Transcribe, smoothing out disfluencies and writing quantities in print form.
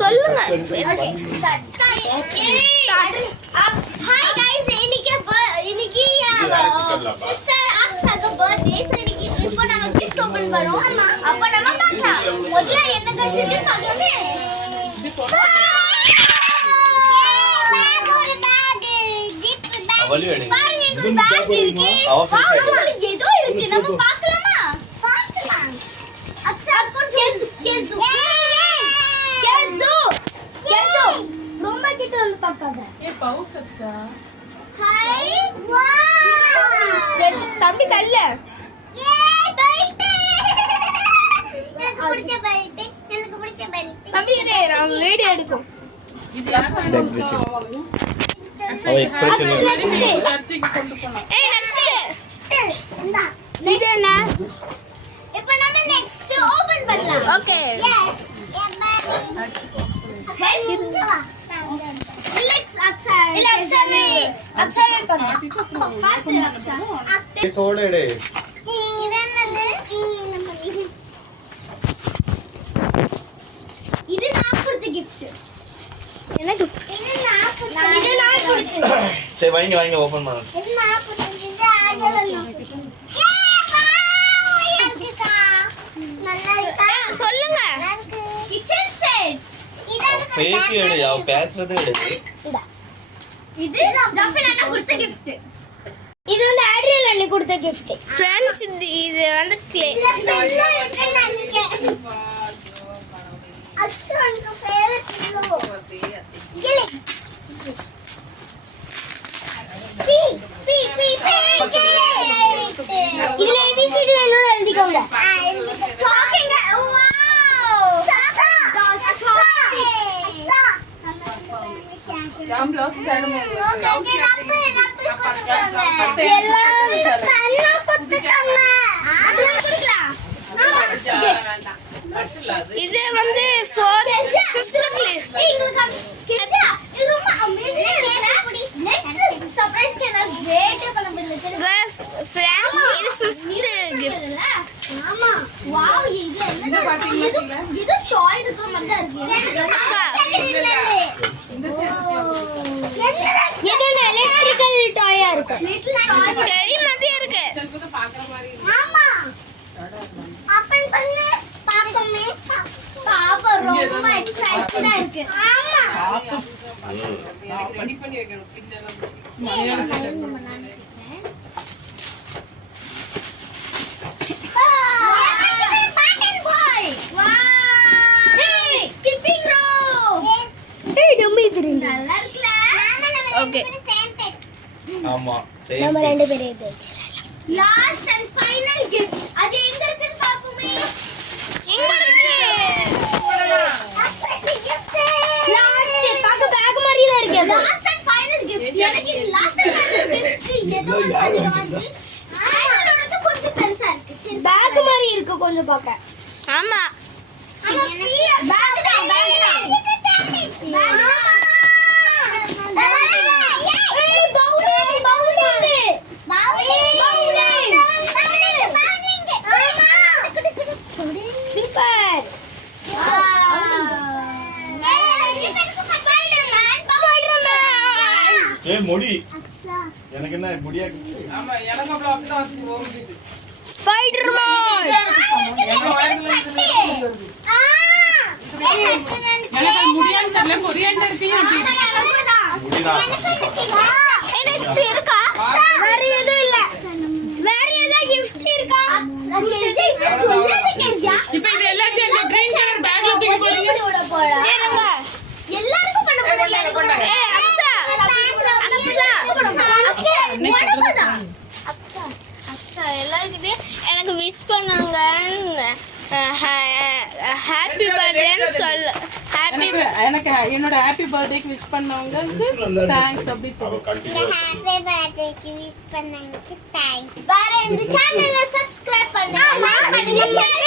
சொல்லுங்க. Hi guys, இன்னைக்கு sister அக்ஸாக்கு birthday. So இன்னைக்கு இப்போ நம்ம gift open பண்றோம். அப்ப நம்ம பார்க்கலாம். முதல்ல என்ன கிடைச்சது சொல்லுங்க. பாருங்க இங்க ஒரு பேக் இருக்கு. ஏதோ இருக்கு, நம்ம பார்க்கலாமா? பார்க்கலாம். அக்ஸாக்கு கேசு ரொம்ப கிட்ட வந்து பாப்பாங்க. பவுச் அச்சா. ஹாய் வாவ், தம்பி கல்ல. பெல்ட். எனக்கு பிடிச்ச பெல்ட். தம்பி இரு, நான் வீடியோ எடுக்கும். இது எக்ஸ்பிரஷன் கொண்டு போலாம். ஏய் நெக்ஸ்ட் இந்தா. இது என்ன? இப்போ நம்ம நெக்ஸ்ட் ஓபன் பண்ணலாம். ஓகே. ரிலாக்ஸ் அக்ஸா பண்ணு. பாத்து அக்ஸா. சோடேடே. இது நான் கொடுத்த gift. எனக்கு இது நான் கொடுத்தது. சரி வாங்க ஓபன் பண்ணு. இது நான் கொடுத்தது. ஆக வரணும். நல்லா இருக்கா? சொல்லுங்க. Kitchen set. ஃபேஷியல் யா பேசுறது எடுத்து. இது ரஃபல் அண்ணா கொடுத்த gift. இது வந்து ஆட்ரியல் அண்ணி கொடுத்த gift. फ्रेंड्स இது வந்து க்ளே. அக்ஸாங்க ஃபேவரட் லோ. கிளி. பி. இதுல ABCD வேணும்னு எழுதிக்கோங்க. சாக்கிங்க. வாவ். ஜாம் ப்ளவுஸ் சேலம் இது வந்து 4th 5th கிளாஸ். இது ரொம்ப அமேசிங் இருக்கு. நெக்ஸ்ட் சர்ப்ரைஸ் கேனல் கிரேட் பண்ண போறேன். फ्रेंड्स இது 5th gift. ஆமா வாவ், இது என்ன பாத்தீங்களா? இது டாய் இருக்கிற மாதிரி தான் இருக்கு. இந்த செட் இது என்ன எலக்ட்ரிக்கல் டாயா இருக்கு. டெடி மாதிரி இருக்கு. செல்ஃபோல பாக்குற மாதிரி ஆமா, ஓபன் பண்ணு பாப்போமே. பாப்பா ரொம்ப எக்ஸைட்டடா இருக்கு. ஆமா எனக்கு ரெடி பண்ணி வைக்கணும். பின்னெல்லாம் ஓகே. ஆமா நம்ம சேம். ரெண்டு பேரும் இது லாஸ்ட் அண்ட் ஃபைனல் gift. அது எங்க இருக்குன்னு பாப்போமே. எங்க இருக்கு? லாஸ்ட் பாக்க பேக் மாதிரி தான் இருக்கு. Last and final gift. எனக்கு இது லாஸ்ட் அண்ட் ஃபைனல் gift ஏதோ ஒரு சதிக வந்து ஆனலோட கொஞ்சம் பெருசா இருக்கு. சரி பேக் மாதிரி இருக்கு கொஞ்சம் பாக்க. ஆமா. பேக் தான். சூப்பர். ஏய் முடி. எனக்கு என்ன முடியா? ஆமா எனக்கு அப்புறம் அப்படிதான் ஆச்சு. ஓடுது ஸ்பைடர்மேன். எவ்வளவு வயசுல இருந்து எனக்கு முடியான்னு தெரியல. கொரியாண்டர் எடுத்தீங்க முடிதான். நெக்ஸ்ட் இருக்கா? வேற எதுவும் இல்ல. வேற ஏதாவது gift இருக்கா? சொல்லாத கேசியா. இப்போ இது எல்லாத்தையும் அந்த கிரீன் கலர் பேக்ல தூக்கி போடுங்க. ஏறுங்க. எல்லாருக்கும் பண்ண போறீங்க. ஏய் அக்ஸா. அக்ஸா எல்லாருக்குமே எனக்கு விஷ் பண்ணாங்க. ஹாப்பி பர்த்டேன்னு சொல்ல. ஹாப்பி எனக்கு என்னோட ஹாப்பி பர்த்டேக்கு விஷ் பண்ணவங்களுக்கு தேங்க்ஸ் அப்படி சொல்லுங்க. ஹாப்பி பர்த்டேக்கு விஷ் பண்ணாங்க. தேங்க்ஸ். வேற இந்த சேனலை சப்ஸ்கிரைப் பண்ணுங்க, லைக் பண்ணுங்க, ஷேர்